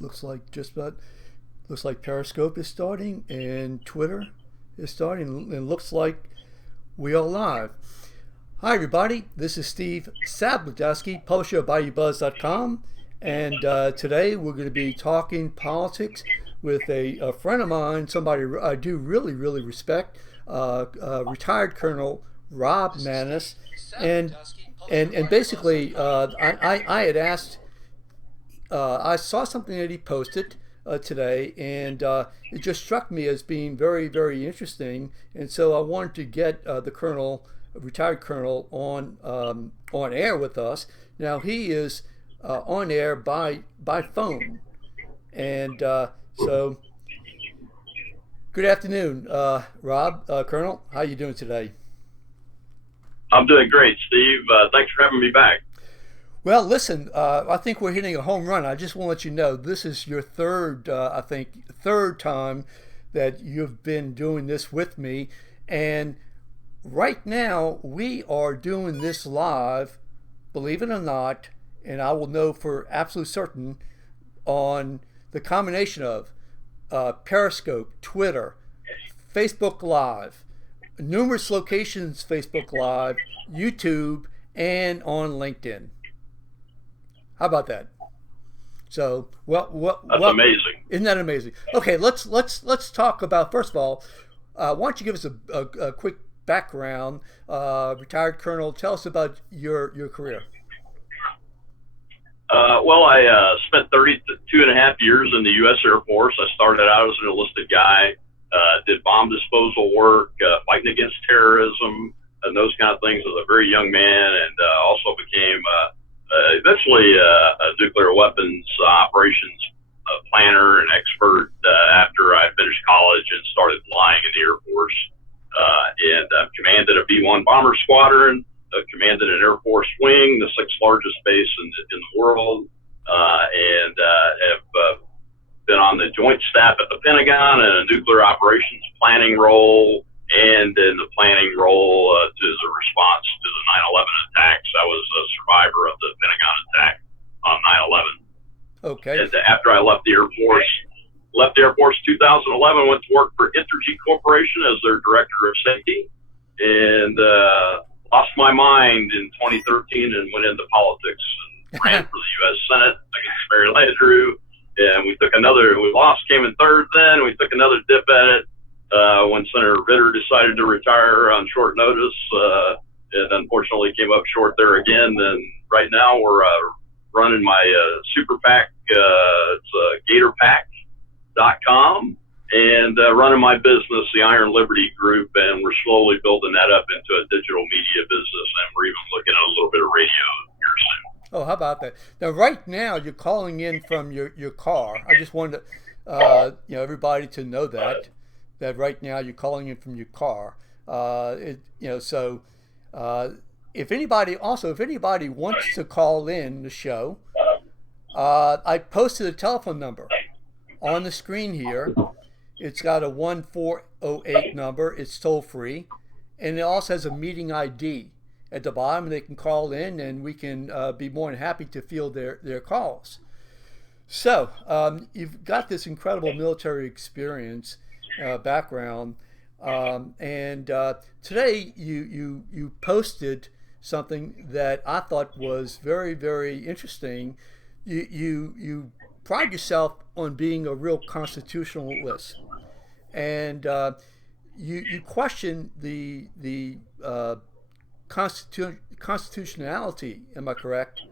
Looks like Periscope is starting and Twitter is starting, and looks like we are live. Hi everybody, this is Steve Sabludowski, publisher of BayouBuzz.com, and today we're going to be talking politics with a friend of mine, somebody I do really respect, retired Colonel Rob Maness, and basically I had asked. I saw something that he posted today, and it just struck me as being very interesting. And so I wanted to get the colonel, retired colonel, on air with us. Now he is on air by phone, and so good afternoon, Rob, Colonel. How you doing today? I'm doing great, Steve. Thanks for having me back. Well, listen, I think we're hitting a home run. I just want to let you know this is your third time that you've been doing this with me. And right now we are doing this live, believe it or not, and I will know for absolute certain on the combination of Periscope, Twitter, Facebook Live, numerous locations, Facebook Live, YouTube, and on LinkedIn. How about that? So, That's amazing. Isn't that amazing? Okay, let's talk about, first of all, why don't you give us a quick background, retired colonel. Tell us about your career. Well, I spent 32 and a half years in the U.S. Air Force. I started out as an enlisted guy, did bomb disposal work, fighting against terrorism, and those kind of things as a very young man, and also became eventually a nuclear weapons operations planner and expert after I finished college and started flying in the Air Force. And commanded a B-1 bomber squadron, commanded an Air Force wing, the sixth largest base in the world, and have been on the joint staff at the Pentagon in a nuclear operations planning role, and in the planning role as a response to the 9/11 attacks. I was a survivor of the Pentagon attack on 9/11. Okay. And after I left the Air Force, 2011, went to work for Entergy Corporation as their director of safety, and lost my mind in 2013 and went into politics and ran for the U.S. Senate against Mary Landrieu. And we lost, came in third then. We took another dip at it when Senator Vitter decided to retire on short notice, and unfortunately came up short there again. And right now we're running my super PAC, it's GatorPAC.com, and running my business, the Iron Liberty Group, and we're slowly building that up into a digital media business, and we're even looking at a little bit of radio here soon. Oh, how about that? Now, right now, you're calling in from your car. I just wanted to, everybody to know that right now you're calling in from your car. So if anybody wants to call in the show, I posted a telephone number on the screen here. It's got a 1408 number. It's toll free, and it also has a meeting ID at the bottom. They can call in, and we can be more than happy to field their calls. So you've got this incredible military experience background, and today you posted something that I thought was very interesting. You pride yourself on being a real constitutionalist, and you question the constitutionality, am I correct,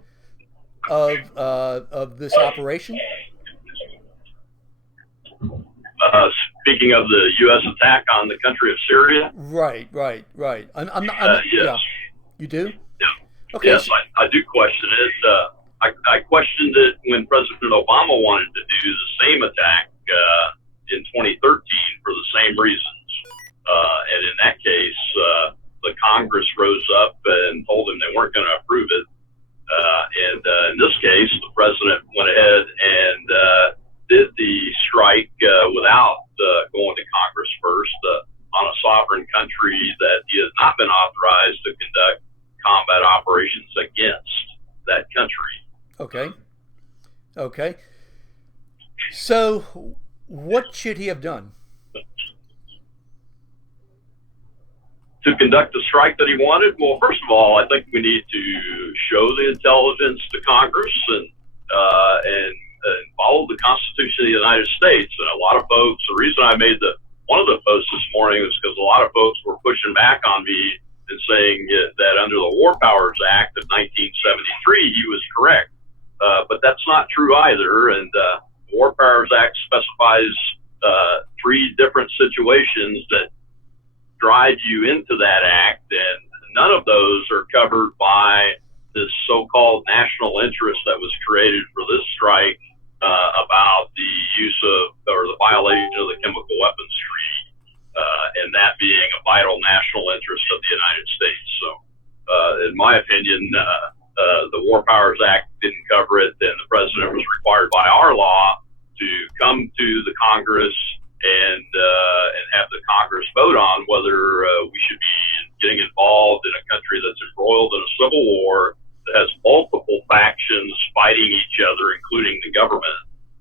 of this operation? Speaking of the U.S. attack on the country of Syria? Right. I'm not, yes. Yeah. You do? Yeah. Okay. Yes, I do question it. I questioned it when President Obama wanted to do the same attack in 2013 for the same reasons. And in that case, the Congress rose up and told him they weren't going to approve it. And in this case, the president went ahead and did the strike without going to Congress first on a sovereign country that he has not been authorized to conduct combat operations against that country. Okay. So, what should he have done? To conduct the strike that he wanted? Well, first of all, I think we need to show the intelligence to Congress and follow the Constitution of the United States. And a lot of folks, the reason I made one of the posts this morning was because a lot of folks were pushing back on me and saying that under the War Powers Act of 1973, he was correct. But that's not true either. And the War Powers Act specifies three different situations that drive you into that act, and none of those are covered by this so-called national interest that was created for this strike about the use of or the violation of the chemical weapons treaty, and that being a vital national interest of the United States. So, in my opinion, the War Powers Act didn't cover it, and the president was required by our law to come to the Congress and have the Congress vote on whether we should be getting involved in a country that's embroiled in a civil war that has multiple factions fighting each other, including the government.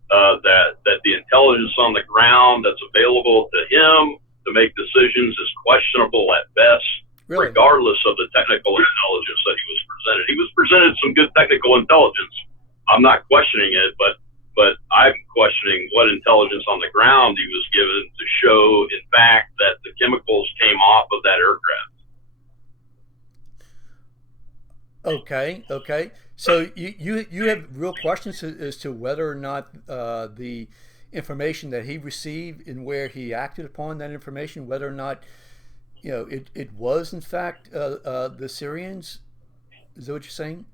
That the intelligence on the ground that's available to him to make decisions is questionable at best, Really? regardless of the technical intelligence that he was presented. He was presented some good technical intelligence. I'm not questioning it, but I'm questioning what intelligence on the ground he was given to show, in fact, that the chemicals came off of that aircraft. Okay. So you have real questions as to whether or not the information that he received and where he acted upon that information, whether or not it was in fact the Syrians. Is that what you're saying?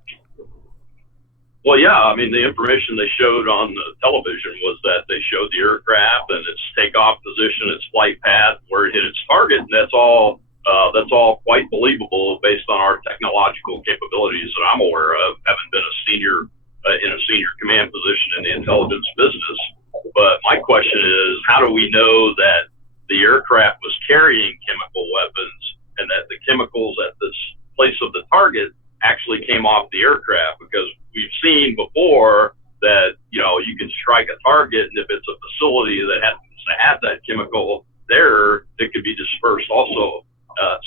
Well, yeah. I mean, the information they showed on the television was that they showed the aircraft and its takeoff position, its flight path, where it hit its target, and that's all quite believable based on our technological capabilities that I'm aware of, having been in a senior command position in the intelligence business. But my question is, how do we know that the aircraft was carrying chemical weapons and that the chemicals at this place of the target actually came off the aircraft? Because we've seen before that, you can strike a target, and if it's a facility that happens to have that chemical there, it could be dispersed also.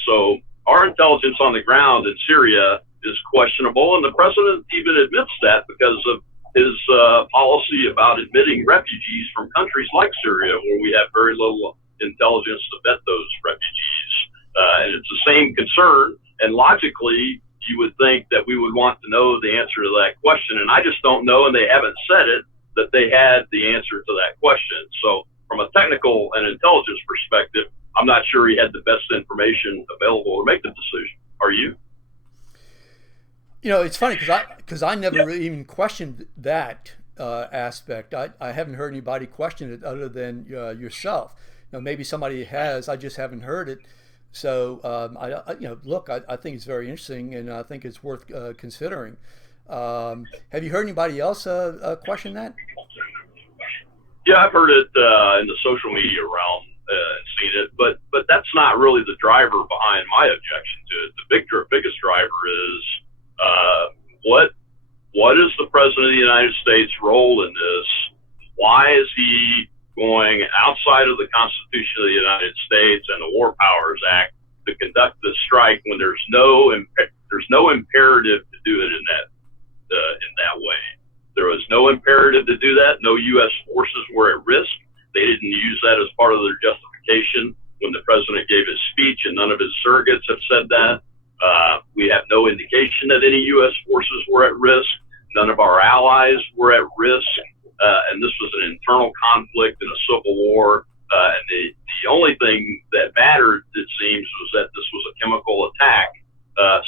So our intelligence on the ground in Syria is questionable, and the president even admits that because of his policy about admitting refugees from countries like Syria, where we have very little intelligence to vet those refugees. And it's the same concern, and logically, you would think that we would want to know the answer to that question, and I just don't know, and they haven't said it, that they had the answer to that question. So from a technical and intelligence perspective, I'm not sure he had the best information available to make the decision. Are you? It's funny because I never really even questioned that aspect. I haven't heard anybody question it other than yourself. Maybe somebody has. I just haven't heard it. So look, I think it's very interesting, and I think it's worth considering. Have you heard anybody else question that? Yeah, I've heard it in the social media realm and seen it, but that's not really the driver behind my objection to it. The biggest driver is what is the president of the United States' role in this? Why is he going outside of the Constitution of the United States and the War Powers Act to conduct this strike when there's no imperative to do it in that way? There was no imperative to do that. No U.S. forces were at risk. They didn't use that as part of their justification when the president gave his speech, and none of his surrogates have said that. We have no indication that any U.S. forces were at risk. None of our allies were at risk. And this was an internal conflict in a civil war. And the only thing that mattered, it seems, was that this was a chemical attack.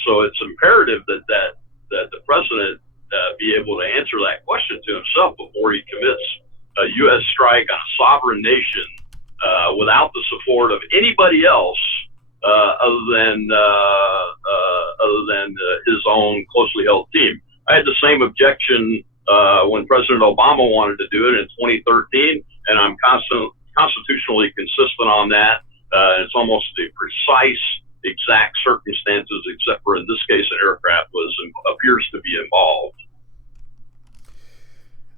So it's imperative that the president be able to answer that question to himself before he commits a U.S. strike on a sovereign nation without the support of anybody else other than his own closely held team. I had the same objection when President Obama wanted to do it in 2013, and I'm constitutionally consistent on that. It's almost the precise, exact circumstances, except for in this case, an aircraft appears to be involved.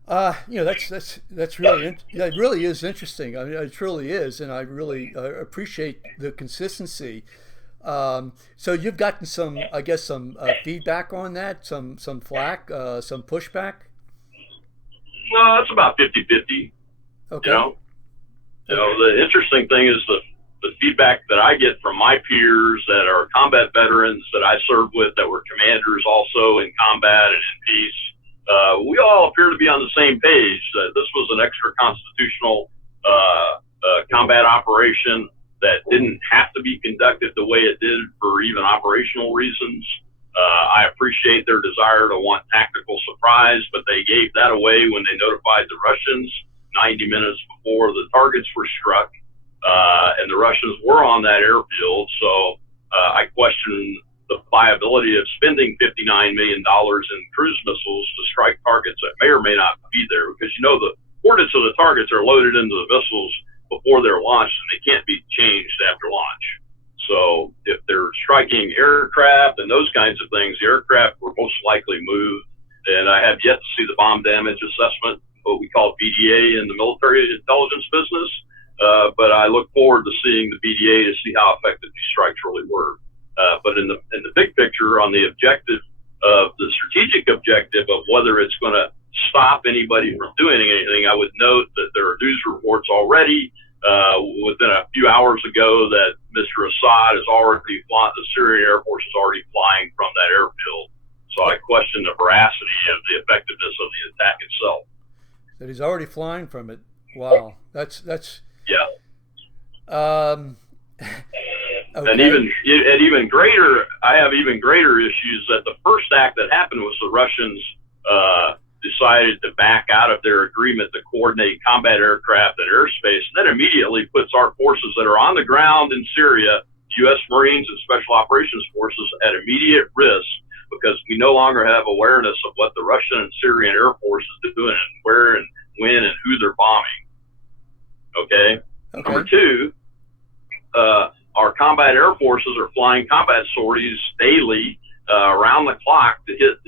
That's really that really is interesting. I mean, it truly is, and I really appreciate the consistency. So you've gotten some, I guess, some feedback on that, some flack, some pushback. No, it's about 50-50. You Okay. know, Okay. the interesting thing is the feedback that I get from my peers that are combat veterans that I served with that were commanders also in combat and in peace. We all appear to be on the same page that this was an extra constitutional combat operation that didn't have to be conducted the way it did for even operational reasons. I appreciate their desire to want tactical surprise, but they gave that away when they notified the Russians 90 minutes before the targets were struck. And the Russians were on that airfield. So I question the viability of spending $59 million in cruise missiles to strike targets that may or may not be there, because the coordinates of the targets are loaded into the missiles before they're launched, and they can't be changed after launch. So if they're striking aircraft and those kinds of things, the aircraft were most likely moved. And I have yet to see the bomb damage assessment, what we call BDA in the military intelligence business. But I look forward to seeing the BDA to see how effective these strikes really were. But in the big picture, on the objective of the strategic objective of whether it's going to stop anybody from doing anything, I would note that there are news reports already within a few hours ago that Mr. Assad is already flying, the Syrian Air Force is already flying from that airfield. So I question the veracity of the effectiveness of the attack itself. That he's already flying from it. Wow, that's Yeah. um, And okay. even greater, I have even greater issues that the first act that happened was the Russians decided to back out of their agreement to coordinate combat aircraft and airspace, and that immediately puts our forces that are on the ground in Syria, U.S. Marines and Special Operations Forces, at immediate risk, because we no longer have awareness of what the Russian and Syrian Air Force is doing and where and when and who they're bombing. Okay. Number Okay. two, our combat air forces are flying combat sorties daily around the clock to hit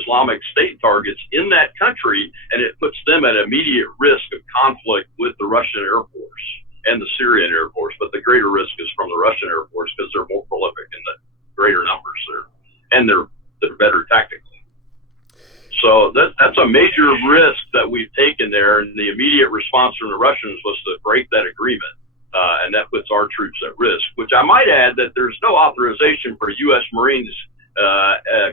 Islamic State targets in that country, and it puts them at immediate risk of conflict with the Russian Air Force and the Syrian Air Force. But the greater risk is from the Russian Air Force because they're more prolific in the greater numbers there, and they're better tactically. So that's a major risk that we've taken there, and the immediate response from the Russians was to break that agreement. And that puts our troops at risk, which I might add that there's no authorization for U.S. Marines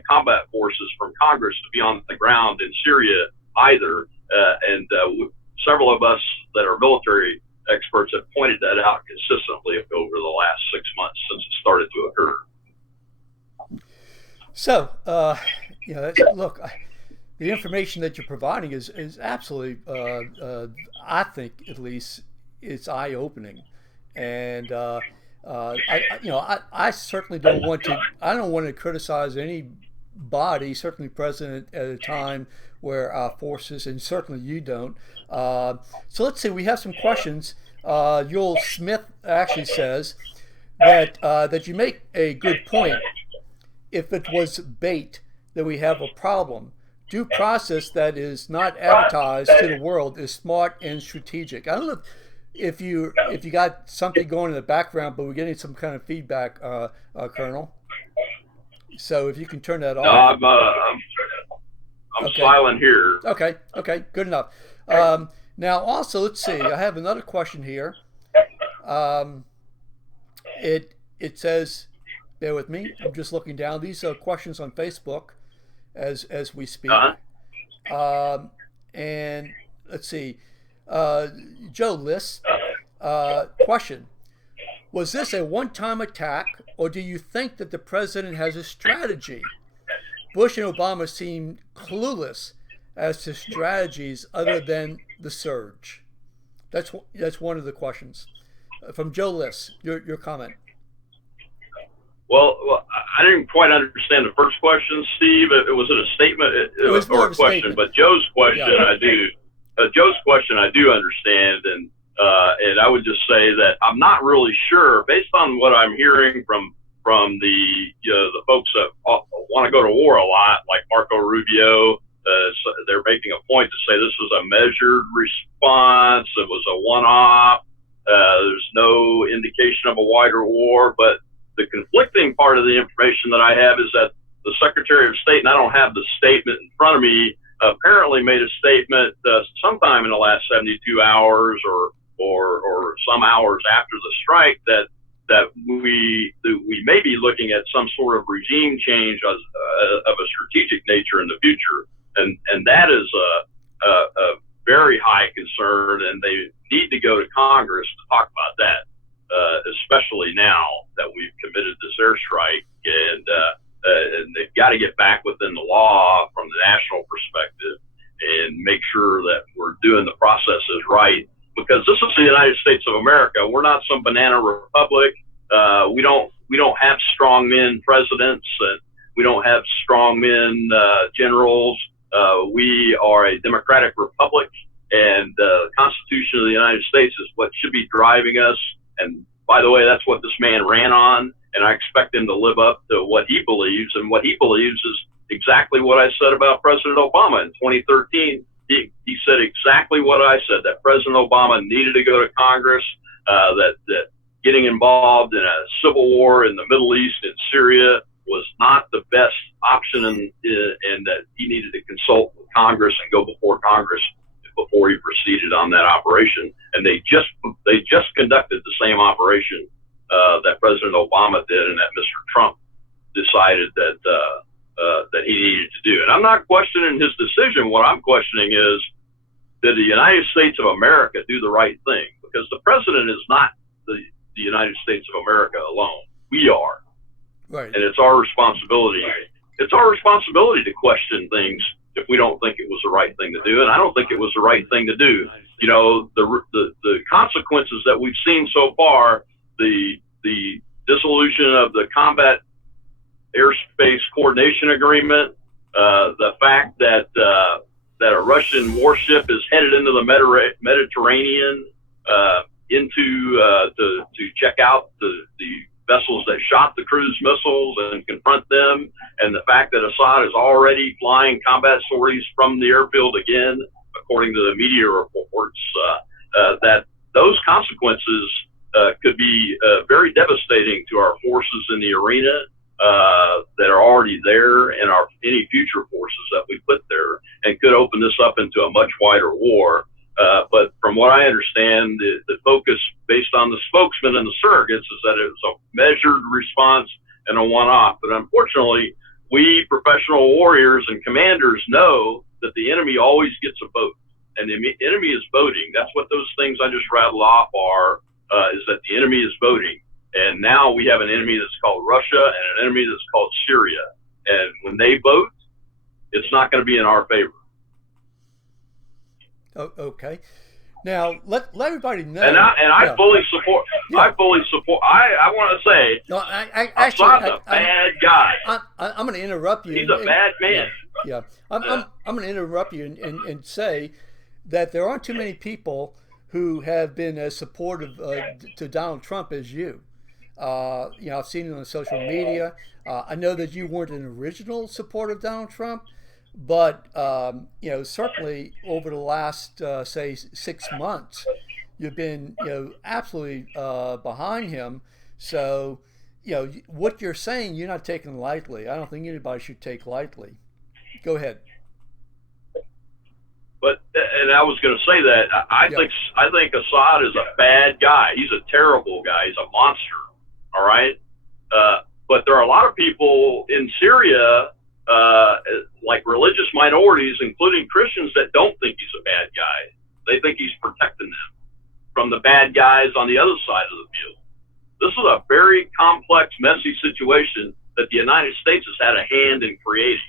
combat forces from Congress to be on the ground in Syria either. And several of us that are military experts have pointed that out consistently over the last 6 months since it started to occur. So, look, the information that you're providing is absolutely, I think at least, it's eye opening, and I certainly don't want to. I don't want to criticize anybody, certainly president at a time where our forces, and certainly you don't. So let's see. We have some questions. Joel Smith actually says that you make a good point. If it was bait, then we have a problem. Due process that is not advertised to the world is smart and strategic. I don't know if you got something going in the background, but we're getting some kind of feedback, Colonel. So if you can turn that No, off. I'm Okay. silent here. Okay. Okay. Good enough. Now, also, let's see. I have another question here. Um, it says, bear with me. I'm just looking down. These are questions on Facebook as we speak. And let's see. Joe List, question. Was this a one-time attack, or do you think that the president has a strategy? Bush and Obama seemed clueless as to strategies other than the surge. That's one of the questions. From Joe List, your comment. Well, I didn't quite understand the first question, Steve. It was a statement It was more or of a a question, statement. but Joe's question Yeah. I do. Joe's question I do understand, and I would just say that I'm not really sure, based on what I'm hearing from the folks that want to go to war a lot, like Marco Rubio So they're making a point to say this was a measured response. It was a one-off. There's no indication of a wider war. But the conflicting part of the information that I have is that the Secretary of State, and I don't have the statement in front of me, apparently made a statement sometime in the last 72 hours or some hours after the strike that we may be looking at some sort of regime change of a strategic nature in the future, and that is a very high concern, and they need to go to Congress to talk about that, especially now that we've committed this airstrike, and they've got to get back within the law from the national perspective and make sure that we're doing the processes right. Because this is the United States of America. We're not some banana republic. We don't have strongmen presidents, and we don't have strongmen generals. We are a democratic republic, and the Constitution of the United States is what should be driving us. And by the way, that's what this man ran on, and I expect him to live up to what he believes. And what he believes is exactly what I said about President Obama in 2013. He said exactly what I said, that President Obama needed to go to Congress, that getting involved in a civil war in the Middle East and Syria was not the best option, and that he needed to consult with Congress and go before Congress before he proceeded on that operation. And they just conducted the same operation that President Obama did, and that Mr. Trump decided that he needed to do. And I'm not questioning his decision. What I'm questioning is, did the United States of America do the right thing? Because the president is not the United States of America alone. We are. Right. And it's our responsibility. It's our responsibility to question things if we don't think it was the right thing to do. And I don't think it was the right thing to do. You know, the consequences that we've seen so far, the dissolution of the combat airspace coordination agreement, the fact that a Russian warship is headed into the Mediterranean to check out the vessels that shot the cruise missiles and confront them, and the fact that Assad is already flying combat sorties from the airfield again, according to the media reports, that those consequences could be very devastating to our forces in the arena that are already there, and any future forces that we put there, and could open this up into a much wider war. But from what I understand, the focus based on the spokesman and the surrogates is that it was a measured response and a one-off. But unfortunately, we professional warriors and commanders know that the enemy always gets a vote, and the enemy is voting. That's what those things I just rattled off are, is that the enemy is voting. And now we have an enemy that's called Russia and an enemy that's called Syria. And when they vote, it's not going to be in our favor. Oh, okay. Now let everybody know. And I fully support. Yeah. I fully support. I want to say, no, Assad's a bad guy. I'm going to interrupt you. He's a bad man. Yeah. I'm going to interrupt you and say that there aren't too many people who have been as supportive to Donald Trump as you. I've seen it on social media. I know that you weren't an original supporter of Donald Trump, but certainly over the last say 6 months, you've been absolutely behind him. So what you're saying, you're not taking lightly. I don't think anybody should take lightly. Go ahead. But and I was going to say that I think Assad is a bad guy. He's a terrible guy. He's a monster. All right. But there are a lot of people in Syria, like religious minorities, including Christians, that don't think he's a bad guy. They think he's protecting them from the bad guys on the other side of the field. This is a very complex, messy situation that the United States has had a hand in creating.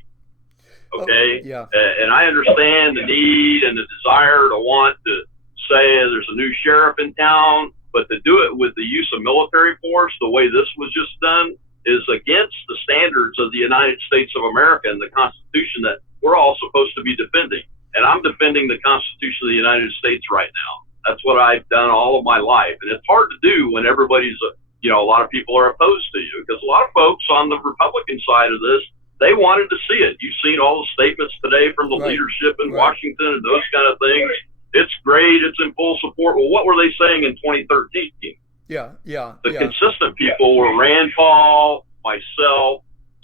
Okay. Oh, yeah. And I understand the need and the desire to want to say there's a new sheriff in town, but to do it with the use of military force, the way this was just done, is against the standards of the United States of America and the Constitution that we're all supposed to be defending. And I'm defending the Constitution of the United States right now. That's what I've done all of my life. And it's hard to do when everybody's, a lot of people are opposed to you, because a lot of folks on the Republican side of this they wanted to see it. You've seen all the statements today from the Right. leadership in Right. Washington and those kind of things. It's great. It's in full support. Well, what were they saying in 2013? Yeah. Yeah. The Yeah. consistent people were Rand Paul, myself,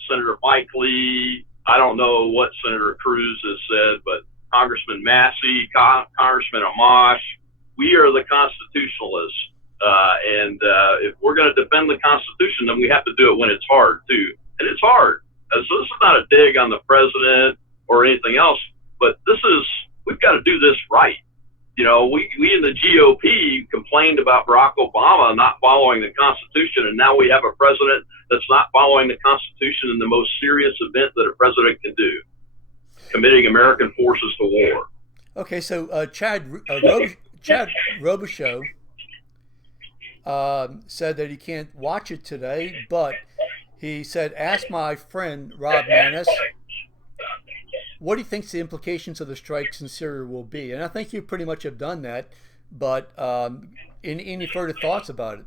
Senator Mike Lee. I don't know what Senator Cruz has said, but Congressman Massey, Congressman Amash. We are the constitutionalists. And if we're going to defend the Constitution, then we have to do it when it's hard, too. And it's hard. So this is not a dig on the president or anything else, but we've got to do this right. You know, we in the GOP complained about Barack Obama not following the Constitution, and now we have a president that's not following the Constitution in the most serious event that a president can do, committing American forces to war. Okay, so Chad Robichaux said that he can't watch it today, but he said, ask my friend Rob Maness, what do you think the implications of the strikes in Syria will be? And I think you pretty much have done that, but any further thoughts about it?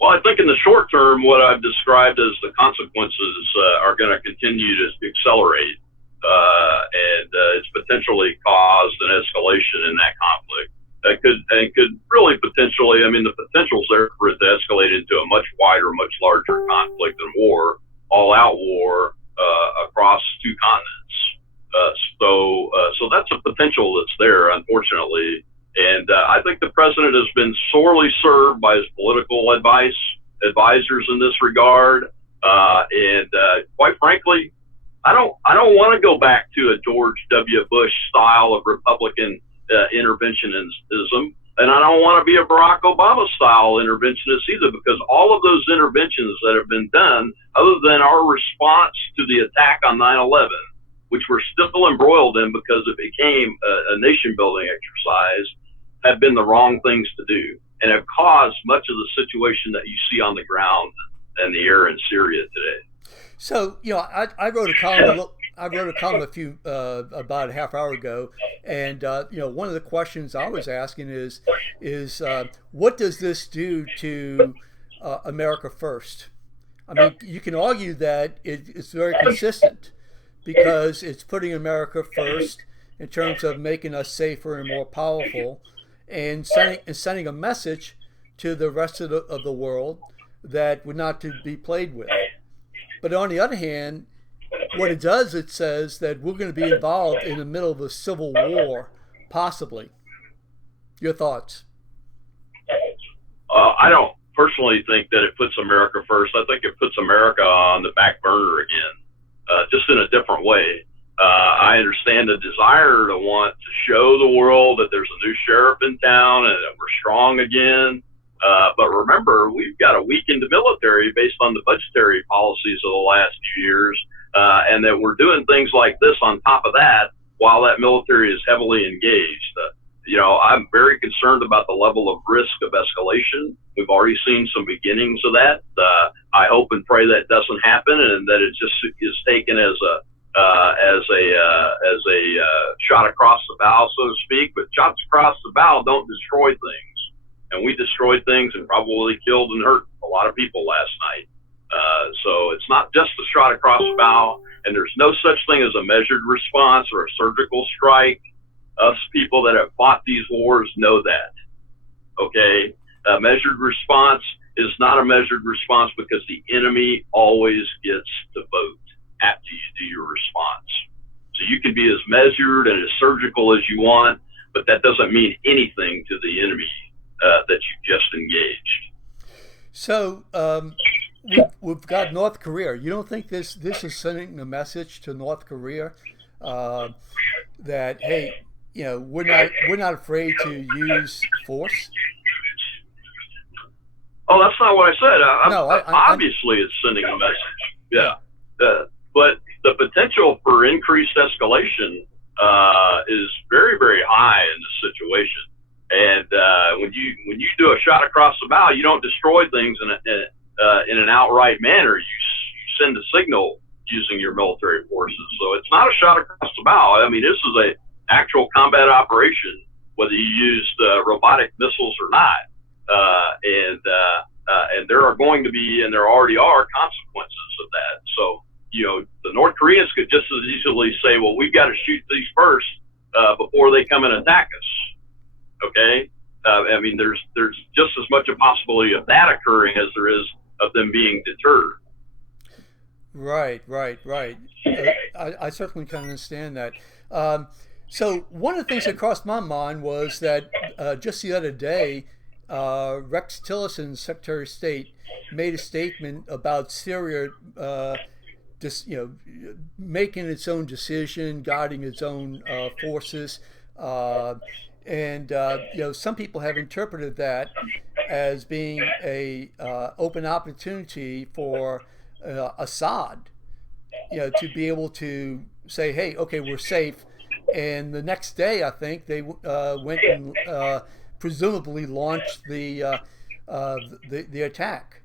Well, I think in the short term, what I've described as the consequences are going to continue to accelerate, and it's potentially caused an escalation in that conflict. That could really potentially, I mean, the potential's there for it to escalate into a much wider, much larger conflict and war, all-out war across two continents. So that's a potential that's there, unfortunately. And I think the president has been sorely served by his political advisors in this regard. And quite frankly, I don't want to go back to a George W. Bush style of Republican interventionism, and I don't want to be a Barack Obama style interventionist either, because all of those interventions that have been done, other than our response to the attack on 9/11, which we're still embroiled in because it became a nation building exercise, have been the wrong things to do and have caused much of the situation that you see on the ground and the air in Syria today. So, you know, I wrote a column. I wrote a column about a half hour ago, and you know, one of the questions I was asking is what does this do to America first? I mean, you can argue that it's very consistent because it's putting America first in terms of making us safer and more powerful, and sending a message to the rest of the world that we're not to be played with. But on the other hand, what it does, it says that we're going to be involved in the middle of a civil war, possibly. Your thoughts? I don't personally think that it puts America first. I think it puts America on the back burner again, just in a different way. I understand the desire to want to show the world that there's a new sheriff in town and that we're strong again. But remember, we've got a weakened military based on the budgetary policies of the last few years, and that we're doing things like this on top of that while that military is heavily engaged. You know, I'm very concerned about the level of risk of escalation. We've already seen some beginnings of that. I hope and pray that doesn't happen, and that it just is taken as a shot across the bow, so to speak. But shots across the bow don't destroy things. And we destroyed things and probably killed and hurt a lot of people last night. So it's not just a shot across the bow, and there's no such thing as a measured response or a surgical strike. Us people that have fought these wars know that. Okay? A measured response is not a measured response because the enemy always gets to vote after you do your response. So you can be as measured and as surgical as you want, but that doesn't mean anything to the enemy that you just engaged. So we've got North Korea. You don't think this is sending a message to North Korea that, hey, you know, we're not afraid to use force? Oh, that's not what I said. No, obviously it's sending a message. Yeah. But the potential for increased escalation is very, very high in this situation. And when you do a shot across the bow, you don't destroy things in an outright manner. You send a signal using your military forces. So it's not a shot across the bow. I mean, this is an actual combat operation, whether you used robotic missiles or not. And there are going to be, and there already are, consequences of that. So the North Koreans could just as easily say, well, we've got to shoot these first before they come and attack us. Okay. I mean, there's just as much a possibility of that occurring as there is of them being deterred. Right, right, right. I certainly can understand that. So one of the things that crossed my mind was that just the other day, Rex Tillerson, Secretary of State, made a statement about Syria, just making its own decision, guiding its own forces, and some people have interpreted that as being a open opportunity for Assad, to be able to say, "Hey, okay, we're safe." And the next day, I think they went and presumably launched the attack.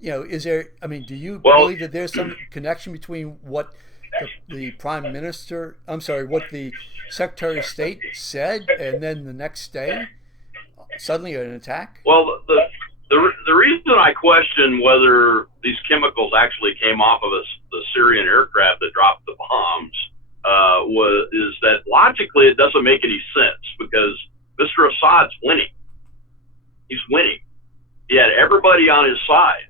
Is there? I mean, do you believe that there's some connection between what the Prime Minister, I'm sorry, what the Secretary of State said, and then the next day suddenly an attack? Well, the reason I question whether these chemicals actually came off of the Syrian aircraft that dropped the bombs is that logically it doesn't make any sense, because Mr. Assad's winning. He's winning. He had everybody on his side.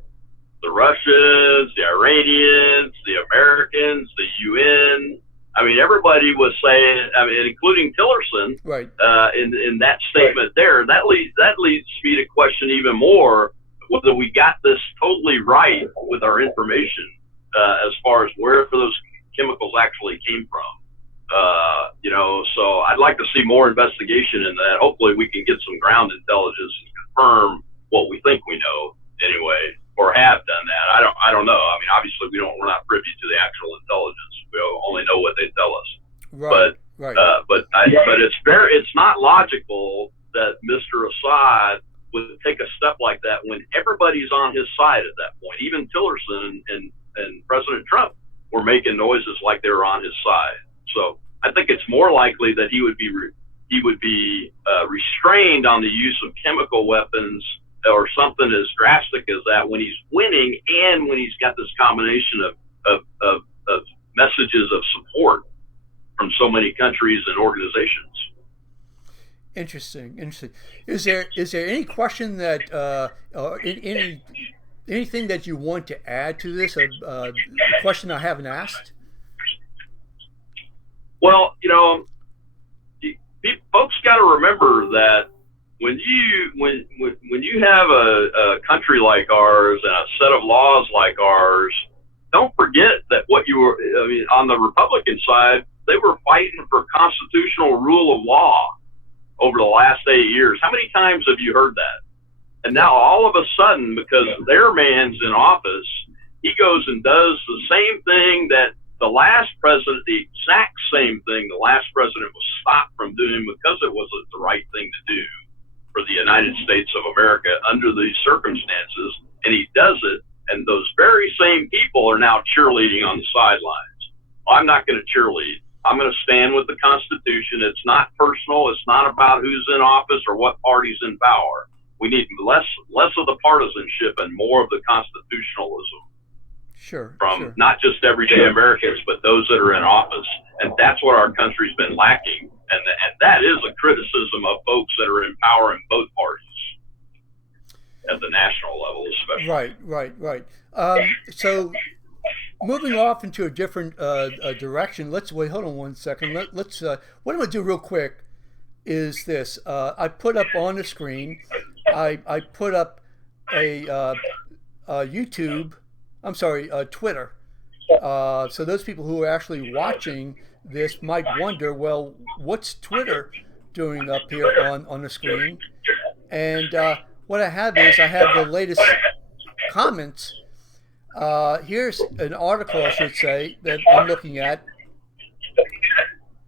The Russians, the Iranians, the Americans, the UN. I mean, everybody was saying, including Tillerson, right? In that statement there, that leads me to question even more whether we got this totally right with our information as far as where those chemicals actually came from. So I'd like to see more investigation in that. Hopefully, we can get some ground intelligence and confirm what we think we know anyway, or have done that. I don't know. I mean, obviously, we're not privy to the actual intelligence. We only know what they tell us. Right. But it's not logical that Mr. Assad would take a step like that when everybody's on his side at that point. Even Tillerson and President Trump were making noises like they were on his side. So I think it's more likely that he would be restrained on the use of chemical weapons or something as drastic as that when he's winning, and when he's got this combination of messages of support from so many countries and organizations. Interesting. Is there any question that anything that you want to add to this? A question I haven't asked. Well, folks got to remember that when you have a country like ours and a set of laws like ours, don't forget that on the Republican side, they were fighting for constitutional rule of law over the last 8 years. How many times have you heard that? And now all of a sudden, because their man's in office, he goes and does the same thing that the last president, the exact same thing the last president was stopped from doing because it wasn't the right thing to do for the United States of America under these circumstances. And he does it, and those very same people are now cheerleading on the sidelines. I'm not going to cheerlead. I'm going to stand with the Constitution. It's not personal. It's not about who's in office or what party's in power. We need less of the partisanship and more of the constitutionalism. Sure. Not just everyday Americans, but those that are in office. And that's what our country's been lacking. And that is a criticism of folks that are in power in both parties at the national level, especially. Right. So moving off into a different direction, hold on one second. Let's what I'm going to do real quick is this. I put up on the screen, I put up a Twitter. So those people who are actually watching this might wonder, well, what's Twitter doing up here on the screen? And what I have is the latest comments. Here's an article, I should say, that I'm looking at.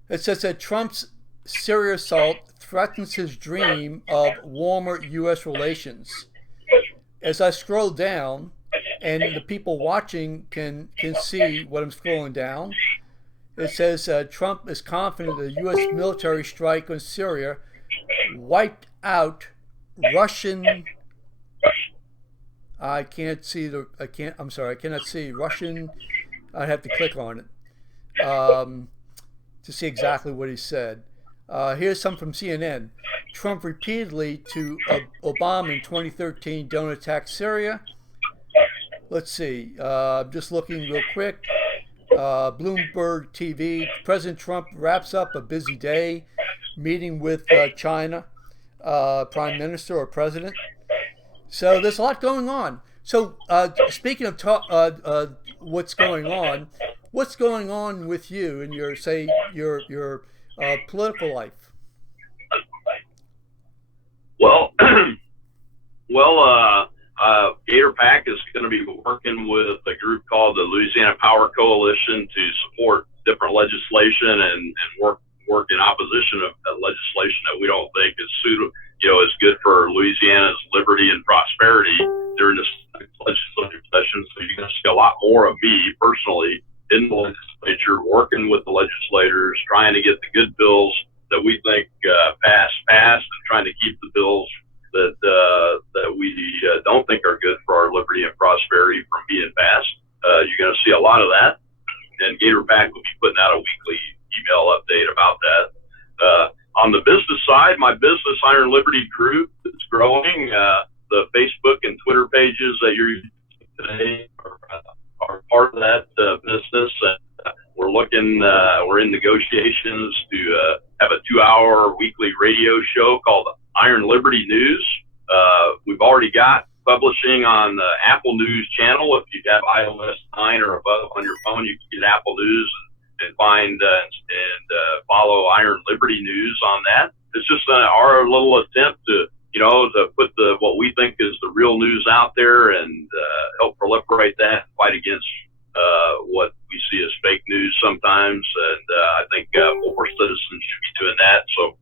It says that Trump's Syria assault threatens his dream of warmer U.S. relations. As I scroll down, and the people watching can see what I'm scrolling down, it says Trump is confident the U.S. military strike on Syria wiped out Russian, I can't see I'm sorry, I cannot see Russian. I have to click on it to see exactly what he said. Here's some from CNN. Trump repeatedly to Obama in 2013, don't attack Syria. Let's see. Just looking real quick. Bloomberg TV. President Trump wraps up a busy day meeting with China Prime Minister or President. So there's a lot going on. So speaking of what's going on with you and your political life? Well, Gator Pack is going to be working with a group called the Louisiana Power Coalition to support different legislation and work in opposition of legislation that we don't think is suitable, is good for Louisiana's liberty and prosperity during this legislative session. So you're going to see a lot more of me personally in the legislature, working with the legislators, trying to get the good bills that we think passed, and trying to keep the bills that we don't think are good for our liberty and prosperity from being passed. You're going to see a lot of that, and Gator Pack will be putting out a weekly email update about that. On the business side, my business, Iron Liberty Group, is growing. The Facebook and Twitter pages that you're using today are part of that business. We're in negotiations to have a 2-hour weekly radio show called Iron Liberty News. We've already got publishing on the Apple News channel. If you have iOS 9 or above on your phone, you can get Apple News and find and follow Iron Liberty News on that. It's just our little attempt to put what we think is the real news out there and help proliferate that, fight against what we see as fake news sometimes. And I think more citizens should be doing that. So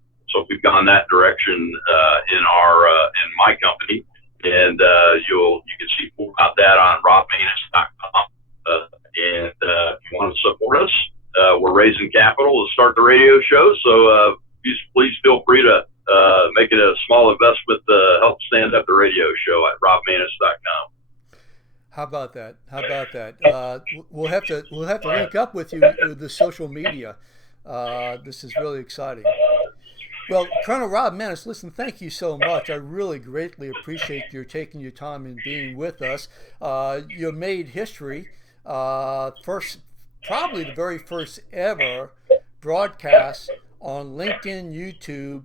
we've gone that direction in my company, and you can see more about that on robmaness.com. And if you want to support us, we're raising capital to start the radio show. So please feel free to make it a small investment to help stand up the radio show at robmaness.com. How about that? We'll have to link up with you with the social media. This is really exciting. Well, Colonel Rob Maness, listen, thank you so much. I really greatly appreciate your taking your time and being with us. You made history. Probably the very first ever broadcast on LinkedIn, YouTube,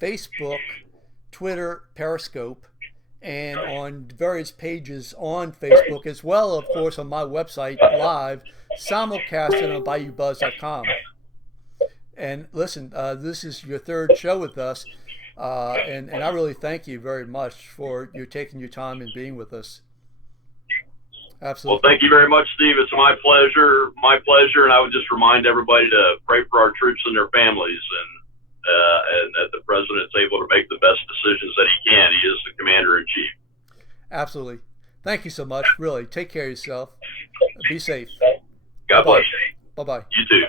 Facebook, Twitter, Periscope, and on various pages on Facebook, as well, of course, on my website, live, simulcasted on BayouBuzz.com. And listen, this is your third show with us, and I really thank you very much for your taking your time and being with us. Absolutely. Well, thank you very much, Steve. It's my pleasure. And I would just remind everybody to pray for our troops and their families, and that the president's able to make the best decisions that he can. He is the commander-in-chief. Absolutely. Thank you so much. Really, take care of yourself. Be safe. God bless you. Bye-bye. You too.